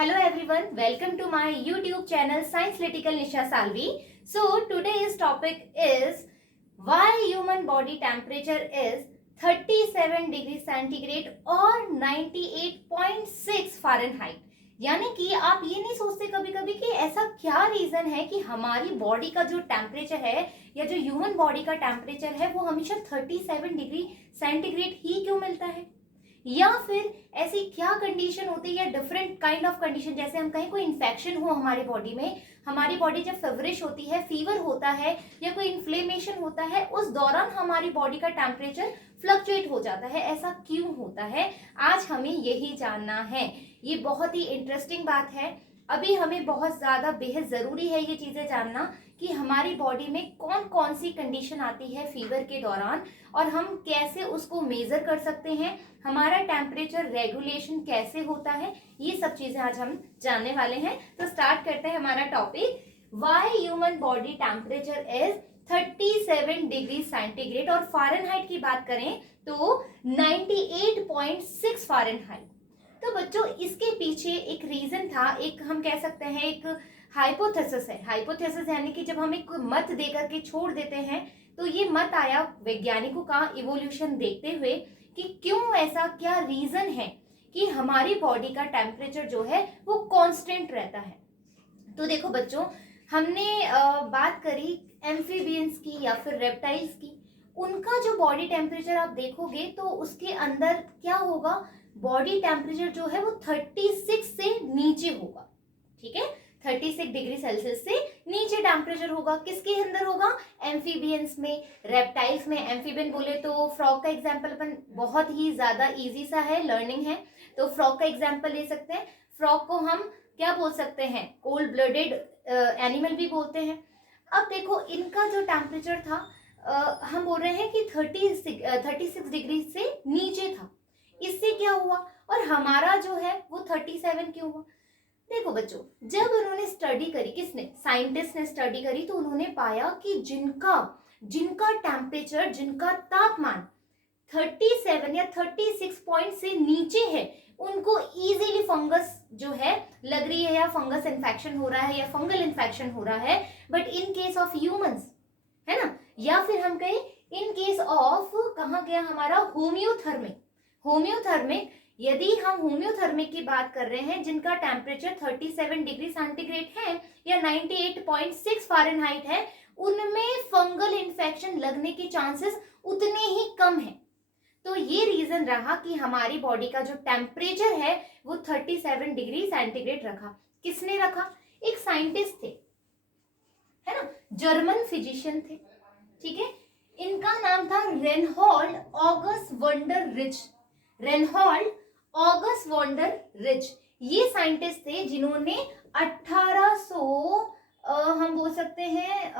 Hello everyone, welcome to my YouTube channel Science Critical Nisha Salvi. So today's topic is why human body temperature is 37 degree centigrade और 98.6 Fahrenheit. यानी कि आप ये नहीं सोचते कभी कभी कि ऐसा क्या रीजन है कि हमारी बॉडी का जो टेम्परेचर है या जो ह्यूमन बॉडी का टेम्परेचर है वो हमेशा 37 डिग्री सेंटीग्रेड ही क्यों मिलता है, या फिर ऐसी क्या कंडीशन होती है या डिफरेंट काइंड ऑफ कंडीशन, जैसे हम कहीं कोई इन्फेक्शन हो हमारी बॉडी में, हमारी बॉडी जब फेवरिश होती है, फीवर होता है या कोई इन्फ्लेमेशन होता है, उस दौरान हमारी बॉडी का टेम्परेचर फ्लक्चुएट हो जाता है। ऐसा क्यों होता है, आज हमें यही जानना है। ये बहुत ही इंटरेस्टिंग बात है। अभी हमें बहुत ज्यादा बेहद जरूरी है ये चीजें जानना कि हमारी बॉडी में कौन कौन सी कंडीशन आती है फीवर के दौरान और हम कैसे उसको मेजर कर सकते हैं, हमारा टेम्परेचर रेगुलेशन कैसे होता है, ये सब चीजें आज हम जानने वाले हैं। तो स्टार्ट करते हैं हमारा topic, why human body temperature is 37 degree centigrade और फ़ारेनहाइट की बात करें तो 98.6 फ़ारेनहाइट। तो बच्चों इसके पीछे एक रीजन था, एक हम कह सकते हैं एक हाइपोथेसिस है। हाइपोथेसिस यानी कि जब हम एक मत देकर के छोड़ देते हैं तो ये मत आया वैज्ञानिकों का इवोल्यूशन देखते हुए कि क्यों ऐसा, क्या रीजन है कि हमारी बॉडी का टेम्परेचर जो है वो कांस्टेंट रहता है। तो देखो बच्चों, हमने बात करी एम्फीबियंस की या फिर रेप्टाइल्स की, उनका जो बॉडी टेम्परेचर आप देखोगे तो उसके अंदर क्या होगा, बॉडी टेम्परेचर जो है वो 36 से नीचे होगा। ठीक है, 36 डिग्री सेल्सियस से नीचे टेम्परेचर होगा। किसके अंदर होगा, एम्फीबियंस में, रेप्टाइल्स में। एम्फीबियन बोले तो फ्रॉग का एग्जाम्पल अपन बहुत ही ज्यादा इजी सा है, लर्निंग है, तो फ्रॉग का एग्जाम्पल ले सकते हैं। फ्रॉग को हम क्या बोल सकते हैं, कोल्ड ब्लडेड एनिमल भी बोलते हैं। अब देखो इनका जो टेम्परेचर था हम बोल रहे हैं कि 36 डिग्री से नीचे था। इससे क्या हुआ और हमारा जो है वो 37 क्यों हुआ। देखो बच्चों, जब उन्होंने स्टडी करी, किसने, साइंटिस्ट ने स्टडी करी, तो उन्होंने पाया कि जिनका टेम्परेचर, जिनका तापमान 37 या 36 पॉइंट से नीचे है, उनको इजीली फंगस जो है लग रही है या फंगस इन्फेक्शन हो रहा है या फंगल इन्फेक्शन हो रहा है। But in case of humans, है ना, या फिर हम कहें इन केस ऑफ, कहाँ गया हमारा होम्योथर्मिक, यदि हम होम्योथर्मिक की बात कर रहे हैं जिनका टेम्परेचर 37 डिग्री सेंटीग्रेड है या 98.6 फ़ारेनहाइट है, उनमें फंगल इन्फेक्शन लगने के चांसेस उतने ही कम हैं। तो ये रीजन रहा कि हमारी बॉडी का जो टेम्परेचर है वो 37 डिग्री सेंटीग्रेड रखा। किसने रखा, एक साइंटिस्ट थे, है ना, जर्मन फिजिशियन थे। ठीक है, इनका नाम था Reinhold August wonder rich. Reinhold August wonder rich ये साइंटिस्ट थे जिन्होंने 1800 हम बोल सकते हैं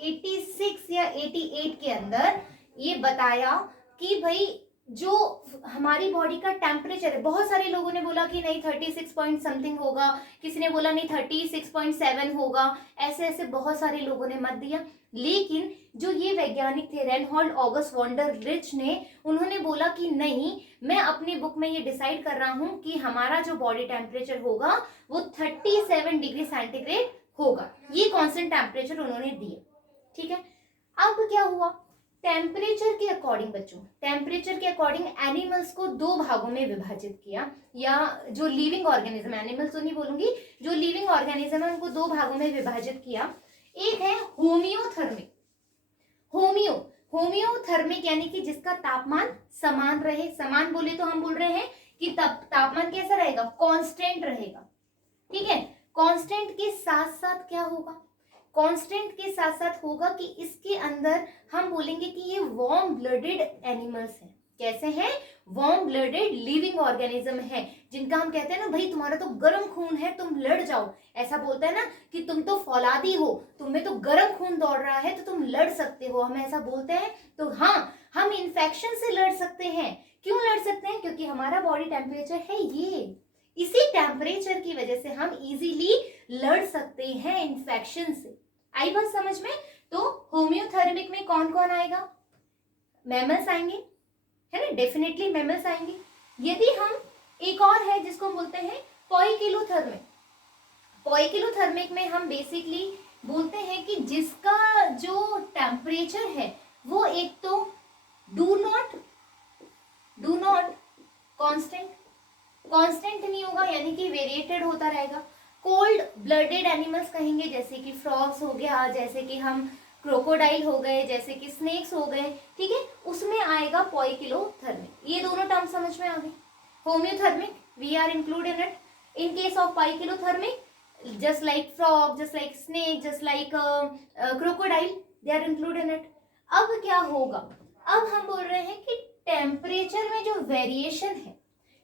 86 या 88 के अंदर ये बताया कि भाई जो हमारी बॉडी का टेम्परेचर है, बहुत सारे लोगों ने बोला कि नहीं 36 पॉइंट समथिंग होगा, किसी ने बोला नहीं 36.7 होगा, ऐसे ऐसे बहुत सारे लोगों ने मत दिया। लेकिन जो ये वैज्ञानिक थे रेनहोल्ड ऑगस्ट वंडर रिच ने, उन्होंने बोला कि नहीं, मैं अपनी बुक में ये डिसाइड कर रहा हूं कि हमारा जो बॉडी टेम्परेचर होगा वो 37 डिग्री सेंटीग्रेड होगा। ये कांस्टेंट टेम्परेचर उन्होंने दिए। ठीक है, अब क्या हुआ, टेम्परेचर के अकॉर्डिंग बच्चों, टेम्परेचर के अकॉर्डिंग एनिमल्स को दो भागों में विभाजित किया, या जो लिविंग ऑर्गेनिज्म, एनिमल्स तो नहीं बोलूंगी, जो लिविंग ऑर्गेनिज्म है उनको दो भागों में विभाजित किया। एक है होम्योथर्मिक। होम्योथर्मिक यानी कि जिसका तापमान समान रहे, समान बोले तो हम बोल रहे हैं कि तापमान कैसा रहेगा, कांस्टेंट रहेगा। ठीक है, कांस्टेंट के साथ साथ क्या होगा, कांस्टेंट के साथ साथ होगा कि इसके अंदर हम बोलेंगे कि ये वार्म ब्लडेड एनिमल्स हैं। कैसे हैं, वार्म ब्लडेड लिविंग ऑर्गेनिज्म है, जिनका हम कहते हैं ना भाई तुम्हारा तो गर्म खून है, तुम लड़ जाओ, ऐसा बोलते हैं ना कि तुम तो फौलादी हो, तुम्हें तो गर्म खून दौड़ रहा है तो तुम लड़ सकते हो, हम ऐसा बोलते हैं। तो हाँ, हम इन्फेक्शन से लड़ सकते हैं। क्यों लड़ सकते हैं, क्योंकि हमारा बॉडी टेम्परेचर है ये, इसी टेम्परेचर की वजह से हम इजीली लड़ सकते हैं इन्फेक्शन से। आई बात समझ में। तो होम्योथर्मिक में कौन कौन आएगा, मैमल्स आएंगे, है ना, डेफिनेटली मैमल्स आएंगे। यदि हम, एक और है जिसको बोलते हैं पोइकिलोथर्मिक, पोइकिलोथर्मिक में हम बेसिकली बोलते हैं कि जिसका जो टेम्परेचर है वो एक तो डू नॉट कांस्टेंट नहीं होगा, यानी कि वेरिएटेड होता रहेगा। कोल्ड ब्लडेड एनिमल्स कहेंगे, जैसे कि फ्रॉग्स हो गया, जैसे कि हम क्रोकोडाइल हो गए, जैसे कि स्नेक्स हो गए, ठीक है, उसमें आएगा पोइकिलोथर्मिक। ये दोनों टर्म समझ में आ गए। Homeothermic we are include in it in case of poikilothermic, just like frog, just like snake, just like crocodile, they are included in it. अब क्या होगा, अब हम बोल रहे हैं कि टेम्परेचर में जो वेरिएशन है,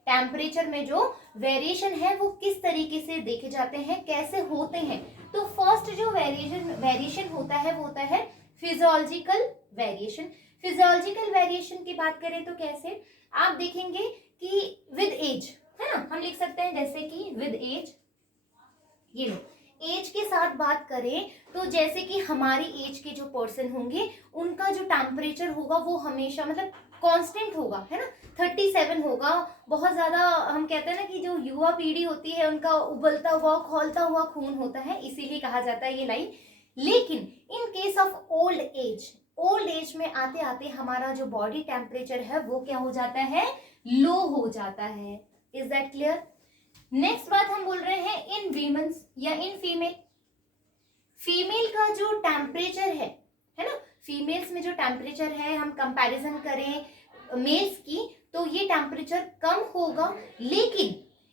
टेम्परेचर में जो वेरिएशन है वो किस तरीके से देखे जाते हैं, कैसे होते हैं। तो फर्स्ट जो वेरिएशन होता है वो होता है फिजियोलॉजिकल वेरिएशन। फिजियोलॉजिकल वेरिएशन की बात करें तो कैसे, आप देखेंगे कि विद एज, है ना, हम लिख सकते हैं जैसे कि विद एज, ये लो, एज के साथ बात करें तो जैसे कि हमारी एज के जो पर्सन होंगे उनका जो टेम्परेचर होगा वो हमेशा मतलब कांस्टेंट होगा, है ना, 37 होगा। बहुत ज्यादा हम कहते हैं ना कि जो युवा पीढ़ी होती है उनका उबलता हुआ खौलता हुआ खून होता है, इसीलिए कहा जाता है ये लाइन। लेकिन इन केस ऑफ ओल्ड एज में आते आते हमारा जो बॉडी टेम्परेचर है वो क्या हो जाता है, लो हो जाता है। Is that clear? नेक्स्ट बात हम बोल रहे हैं इन वीमेंस या इन फीमेल। फीमेल का जो टेम्परेचर है ना, फीमेल्स में जो टेम्परेचर है, हम कंपैरिजन करें मेल्स की तो ये टेम्परेचर कम होगा। लेकिन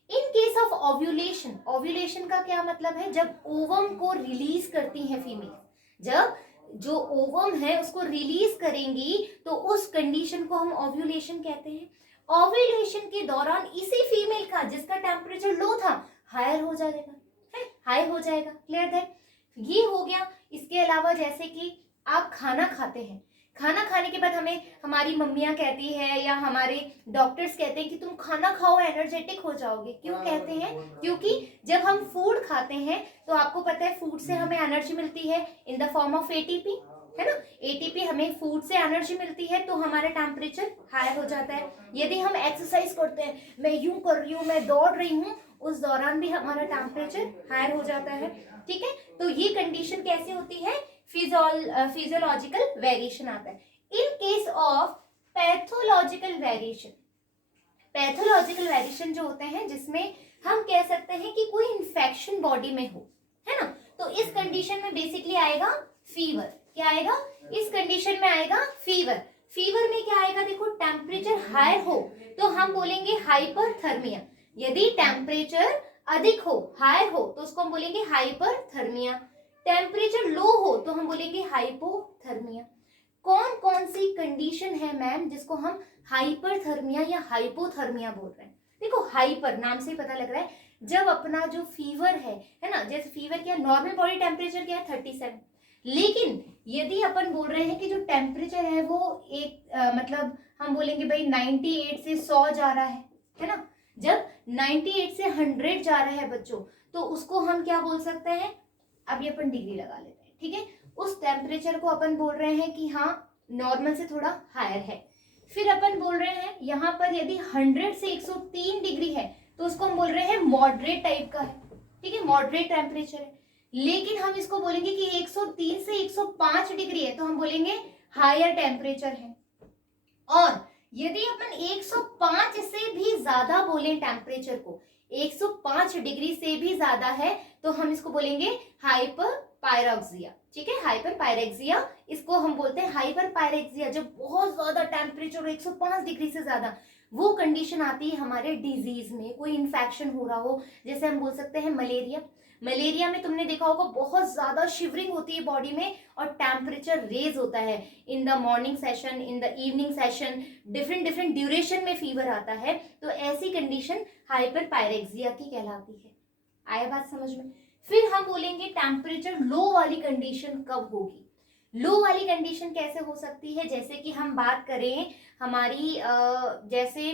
इन केस ऑफ ओव्यूलेशन, ओव्यूलेशन का क्या मतलब है, जब ओवम को रिलीज करती है फीमेल, जब जो ओवम है उसको रिलीज करेंगी तो उस कंडीशन को हम ओव्यूलेशन कहते हैं। ओव्यूलेशन के दौरान इसी फीमेल का जिसका टेम्परेचर लो था हायर हो जाएगा, है, हाई हो जाएगा। Clear that? ये हो गया। इसके अलावा जैसे कि आप खाना खाते हैं, खाना खाने के बाद हमें हमारी मम्मियाँ कहती है या हमारे डॉक्टर्स कहते हैं कि तुम खाना खाओ एनर्जेटिक हो जाओगे। क्यों कहते हैं? क्योंकि जब हम फूड खाते हैं तो आपको पता है फूड से हमें एनर्जी मिलती है in the form of ATP, है ना, एटीपी हमें फूड से एनर्जी मिलती है तो हमारा टेम्परेचर हायर हो जाता है। यदि हम एक्सरसाइज करते हैं, मैं यूं कर रही हूँ, मैं दौड़ रही हूँ, उस दौरान भी हमारा टेम्परेचर हायर हो जाता है। ठीक है, तो ये कंडीशन कैसे होती है, फिजियोलॉजिकल वेरिएशन आता है। इन case of pathological variation, pathological variation जो होते हैं जिसमें हम कह सकते हैं कि कोई इंफेक्शन बॉडी में हो, है ना, तो इस कंडीशन में बेसिकली आएगा फीवर। क्या आएगा? इस कंडीशन में आएगा फीवर। फीवर में क्या आएगा, देखो टेम्परेचर हायर हो तो हम बोलेंगे हाइपरथर्मिया। यदि टेम्परेचर अधिक हो, हायर हो, तो उसको हम बोलेंगे हाइपरथर्मिया। टेम्परेचर लो हो तो हम बोलेंगे हाइपोथर्मिया। कौन कौन सी कंडीशन है मैम जिसको हम हाइपरथर्मिया या हाइपोथर्मिया बोल रहे हैं? देखो, हाइपर नाम से ही पता लग रहा है, जब अपना जो फीवर है ना, जैसे फीवर क्या, नॉर्मल बॉडी टेम्परेचर क्या है 37, लेकिन यदि अपन बोल रहे हैं कि जो टेम्परेचर है वो एक मतलब हम बोलेंगे भाई 98 से 100 जा रहा है ना, जब 98 से 100 जा रहा है बच्चों, तो उसको हम क्या बोल सकते हैं, अभी अपन डिग्री लगा लेते हैं, ठीक है, उस टेम्परेचर को अपन बोल रहे हैं कि हाँ नॉर्मल से थोड़ा हायर है। फिर अपन बोल रहे हैं यहाँ पर यदि 100 से 103 डिग्री है तो उसको हम बोल रहे हैं मॉडरेट टाइप का है, ठीक है, मॉडरेट टेम्परेचर है। लेकिन हम इसको बोलेंगे कि 103 से 105 डिग्री है तो हम बोलेंगे हायर टेम्परेचर है। और यदि अपन 105 से भी ज्यादा बोले टेम्परेचर को, 105 डिग्री से भी ज्यादा है तो हम इसको बोलेंगे हाइपर पायरेक्सिया। ठीक है, हाइपर पायरेक्सिया, इसको हम बोलते हैं हाइपर पायरेक्सिया। जब बहुत ज्यादा टेम्परेचर 105 डिग्री से ज्यादा, वो कंडीशन आती है हमारे डिजीज में, कोई इन्फेक्शन हो रहा हो, जैसे हम बोल सकते हैं मलेरिया। मलेरिया में तुमने देखा होगा बहुत ज्यादा शिवरिंग होती है बॉडी में और टेम्परेचर रेज होता है in the morning session, in the evening session, different duration में फीवर आता है, तो ऐसी कंडीशन हाइपर पायरेक्सिया की कहलाती है। आया बात समझ में? फिर हम बोलेंगे टेम्परेचर लो वाली कंडीशन कब होगी। लो वाली कंडीशन कैसे हो सकती है, जैसे कि हम बात करें हमारी जैसे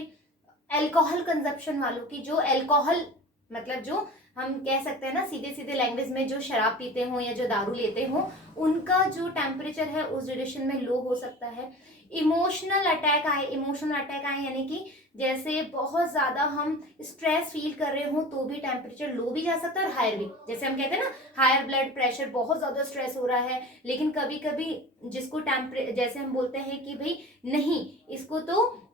अल्कोहल कंजप्शन वालों की, जो अल्कोहल मतलब जो हम कह सकते हैं ना सीधे सीधे लैंग्वेज में, जो शराब पीते हो या जो दारू लेते हो उनका जो टेम्परेचर है उस ड्यूरेशन में लो हो सकता है। इमोशनल अटैक आए यानी कि जैसे बहुत ज्यादा हम स्ट्रेस फील कर रहे हो तो भी टेम्परेचर लो भी जा सकता है और हायर भी। जैसे हम कहते हैं ना हायर ब्लड प्रेशर, बहुत ज्यादा स्ट्रेस हो रहा है, लेकिन कभी कभी जिसको जैसे हम बोलते हैं कि भाई नहीं इसको तो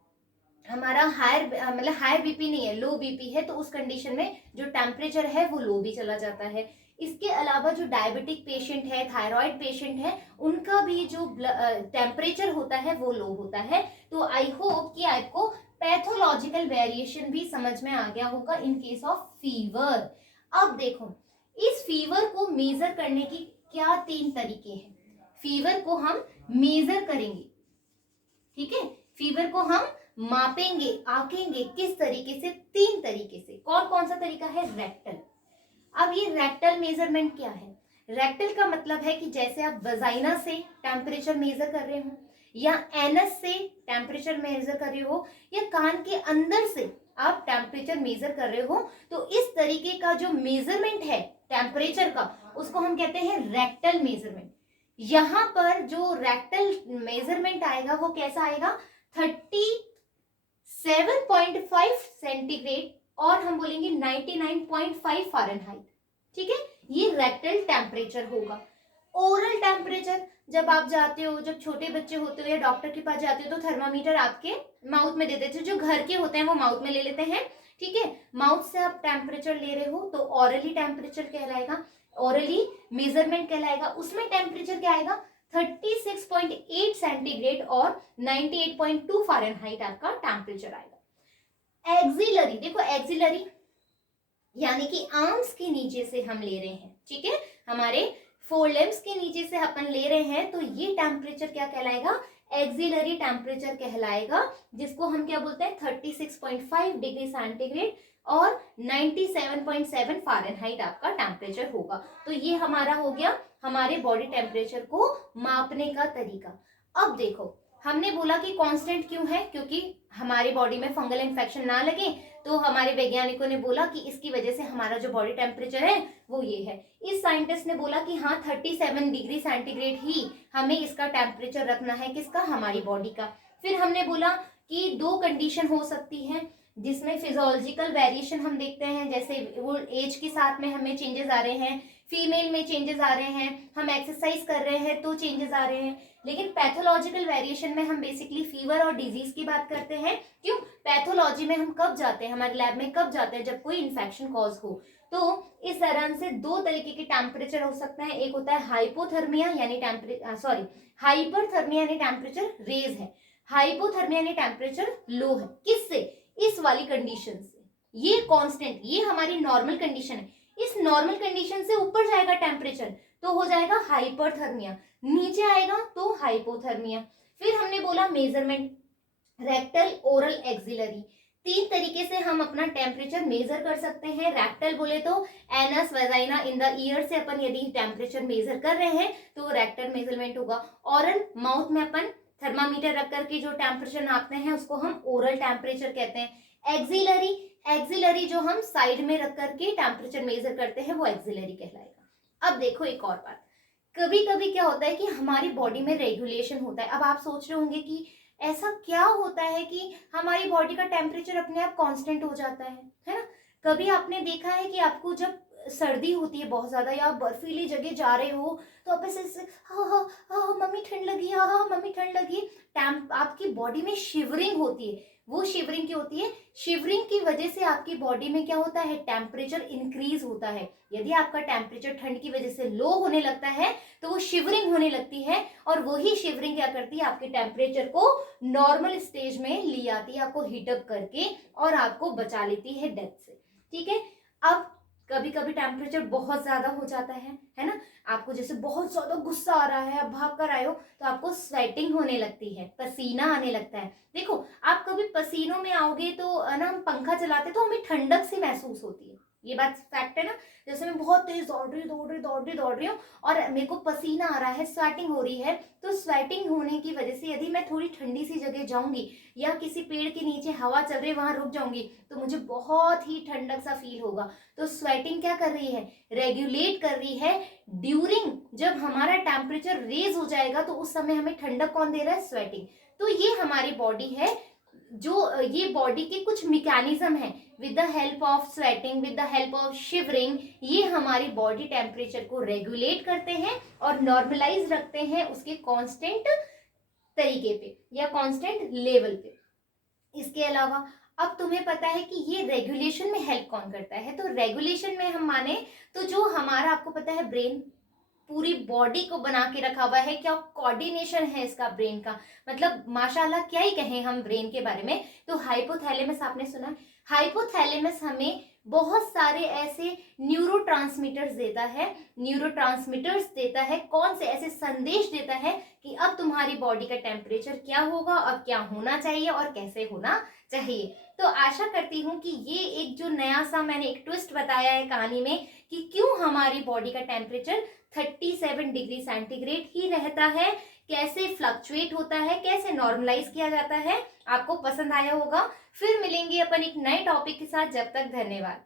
हमारा हायर मतलब हाई बीपी नहीं है, लो बीपी है, तो उस कंडीशन में जो टेम्परेचर है वो लो भी चला जाता है। इसके अलावा जो डायबिटिक पेशेंट है, थायराइड पेशेंट है, उनका भी जो टेम्परेचर होता है वो लो होता है। तो आई होप कि आपको पैथोलॉजिकल वेरिएशन भी समझ में आ गया होगा इन केस ऑफ फीवर। अब देखो इस फीवर को मेजर करने की क्या 3 तरीके हैं। फीवर को हम मेजर करेंगे, ठीक है, फीवर को हम मापेंगे, आंकेंगे, किस तरीके से? 3 तरीके से। कौन कौन सा तरीका है? रेक्टल। अब ये रेक्टल मेजरमेंट क्या है? रेक्टल का मतलब है कि जैसे आप वजाइना से टेम्परेचर मेजर कर रहे हो या एनस से टेम्परेचर मेजर कर रहे हो या कान के अंदर से आप टेम्परेचर मेजर कर रहे हो, तो इस तरीके का जो मेजरमेंट है टेम्परेचर का उसको हम कहते हैं रेक्टल मेजरमेंट। यहां पर जो रेक्टल मेजरमेंट आएगा वो कैसा आएगा? 37.5 सेंटीग्रेड और हम बोलेंगे 99.5 फ़ारेनहाइट, ठीक है, ये रेक्टल टेम्परेचर होगा। ओरल टेम्परेचर, जब आप जाते हो, जब छोटे बच्चे होते हो या डॉक्टर के पास जाते हो तो थर्मामीटर आपके माउथ में दे देते हो, जो घर के होते हैं वो माउथ में ले लेते हैं, ठीक है, माउथ से आप टेम्परेचर ले रहे हो तो ऑरली टेम्परेचर कहलाएगा, ऑरली मेजरमेंट कहलाएगा। उसमें टेम्परेचर क्या आएगा? 36.8 सेंटीग्रेड और 98.2 फ़ारेनहाइट आपका टेम्परेचर आएगा। एक्सिलरी, देखो एक्सिलरी यानी कि आर्म्स के नीचे से हम ले रहे हैं, ठीक है, हमारे फोरलिम्स के नीचे से अपन ले रहे हैं, तो ये टेम्परेचर क्या कहलाएगा? एक्सिलरी टेम्परेचर कहलाएगा, जिसको हम क्या बोलते हैं? 36.5 डिग्री सेंटीग्रेड और 97.7 फ़ारेनहाइट आपका टेम्परेचर होगा। तो ये हमारा हो गया हमारे बॉडी टेम्परेचर को मापने का तरीका। अब देखो हमने बोला कि कांस्टेंट क्यों है? क्योंकि हमारी बॉडी में फंगल इन्फेक्शन ना लगे, तो हमारे वैज्ञानिकों ने बोला कि इसकी वजह से हमारा जो बॉडी टेम्परेचर है वो ये है। इस साइंटिस्ट ने बोला कि हाँ 37 डिग्री सेंटीग्रेड ही हमें इसका टेम्परेचर रखना है, किसका? हमारी बॉडी का। फिर हमने बोला कि 2 कंडीशन हो सकती है जिसमें फिजियोलॉजिकल वेरिएशन हम देखते हैं, जैसे वो एज के साथ में हमें चेंजेस आ रहे हैं, फीमेल में चेंजेस आ रहे हैं, हम एक्सरसाइज कर रहे हैं तो चेंजेस आ रहे हैं। लेकिन पैथोलॉजिकल वेरिएशन में हम बेसिकली फीवर और डिजीज की बात करते हैं। क्यों? पैथोलॉजी में हम कब जाते हैं, हमारे लैब में कब जाते हैं? जब कोई इन्फेक्शन कॉज हो। तो इस तरह से 2 तरीके के टेम्परेचर हो सकते हैं। एक होता है हाइपोथर्मिया यानी हाइपरथर्मिया यानी टेम्परेचर रेज है, हाइपोथर्मिया यानी टेम्परेचर लो है। किससे? इस वाली कंडीशन से। ये कांस्टेंट, ये हमारी नॉर्मल कंडीशन है, इस नॉर्मल कंडीशन से ऊपर जाएगा टेम्परेचर तो हो जाएगा हाइपरथर्मिया, नीचे आएगा तो हाइपोथर्मिया। फिर हमने बोला मेजरमेंट, रेक्टल, ओरल, एक्सिलरी, 3 तरीके से हम अपना टेम्परेचर मेजर कर सकते हैं। रेक्टल बोले तो anus, vagina, in the year से अपन यदि टेम्परेचर मेजर कर रहे हैं तो रेक्टल मेजरमेंट होगा। ओरल, माउथ में अपन थर्मामीटर रख करके जो टेम्परेचर नापते हैं उसको हम ओरल टेम्परेचर कहते हैं। एक्सिलरी, एक्सिलरी जो हम साइड में रख करके टेम्परेचर मेजर करते हैं वो एक्सिलरी कहलाएगा। अब देखो एक और बात, कभी कभी क्या होता है कि हमारी बॉडी में रेगुलेशन होता है। अब आप सोच रहे होंगे कि ऐसा क्या होता है कि हमारी बॉडी का टेम्परेचर अपने आप कांस्टेंट हो जाता है ना? कभी आपने देखा है कि आपको जब सर्दी होती है बहुत ज्यादा या आप बर्फीली जगह जा रहे हो तो आप ऐसे हाँ हाँ हाँ मम्मी ठंड लगी, हाँ हाँ मम्मी ठंड लगी, आपकी बॉडी में शिवरिंग होती है। वो शिवरिंग क्यों होती है? शिवरिंग की वजह से आपकी बॉडी में क्या होता है? टेम्परेचर इंक्रीज होता है। यदि आपका टेम्परेचर ठंड की वजह से लो होने लगता है तो वो शिवरिंग होने लगती है और वही शिवरिंग क्या करती है? आपके टेम्परेचर को नॉर्मल स्टेज में ले आती है, आपको हीटअप करके, और आपको बचा लेती है डेथ से, ठीक है। अब कभी कभी टेम्परेचर बहुत ज्यादा हो जाता है ना, आपको जैसे बहुत ज्यादा गुस्सा आ रहा है, आप भाग कर आए हो तो आपको स्वेटिंग होने लगती है, पसीना आने लगता है। देखो आप कभी पसीनों में आओगे तो ना, हम पंखा चलाते तो हमें ठंडक सी महसूस होती है, ये बात फैक्ट है ना। जैसे मैं बहुत तेज दौड़ रही हूँ और मेरे को पसीना आ रहा है, स्वेटिंग हो रही है, तो स्वेटिंग होने की वजह से यदि मैं थोड़ी ठंडी सी जगह जाऊंगी या किसी पेड़ के नीचे हवा चल रही है वहां रुक जाऊंगी तो मुझे बहुत ही ठंडक सा फील होगा। तो स्वेटिंग क्या कर रही है, रेगुलेट कर रही है। ड्यूरिंग जब हमारा टेम्परेचर रेज हो जाएगा तो उस समय हमें ठंडक कौन दे रहा है, स्वेटिंग। तो ये हमारी बॉडी है, जो ये बॉडी के कुछ मैकेनिज्म है, with the help of sweating, with the help of shivering, ये हमारी बॉडी टेम्परेचर को रेगुलेट करते हैं और नॉर्मलाइज रखते हैं उसके कांस्टेंट तरीके पे या कांस्टेंट लेवल पे। इसके अलावा अब तुम्हें पता है कि ये रेगुलेशन में हेल्प कौन करता है। तो रेगुलेशन में हम माने तो जो हमारा, आपको पता है ब्रेन पूरी बॉडी को बना के रखा हुआ है, क्या कोऑर्डिनेशन है इसका ब्रेन का, मतलब माशाल्लाह क्या ही कहें हम ब्रेन के बारे में। तो हाइपोथैलेमस आपने सुना, हाइपोथैलेमस हमें बहुत सारे ऐसे न्यूरोट्रांसमीटर्स देता है, न्यूरोट्रांसमीटर्स देता है, कौन से ऐसे संदेश देता है कि अब तुम्हारी बॉडी का टेम्परेचर क्या होगा, अब क्या होना चाहिए और कैसे होना चाहिए। तो आशा करती हूँ कि ये एक जो नया सा मैंने एक ट्विस्ट बताया है कहानी में कि क्यों हमारी बॉडी का टेम्परेचर 37 डिग्री सेंटीग्रेड ही रहता है, कैसे फ्लक्चुएट होता है, कैसे नॉर्मलाइज किया जाता है, आपको पसंद आया होगा। फिर मिलेंगे अपन एक नए टॉपिक के साथ, जब तक धन्यवाद।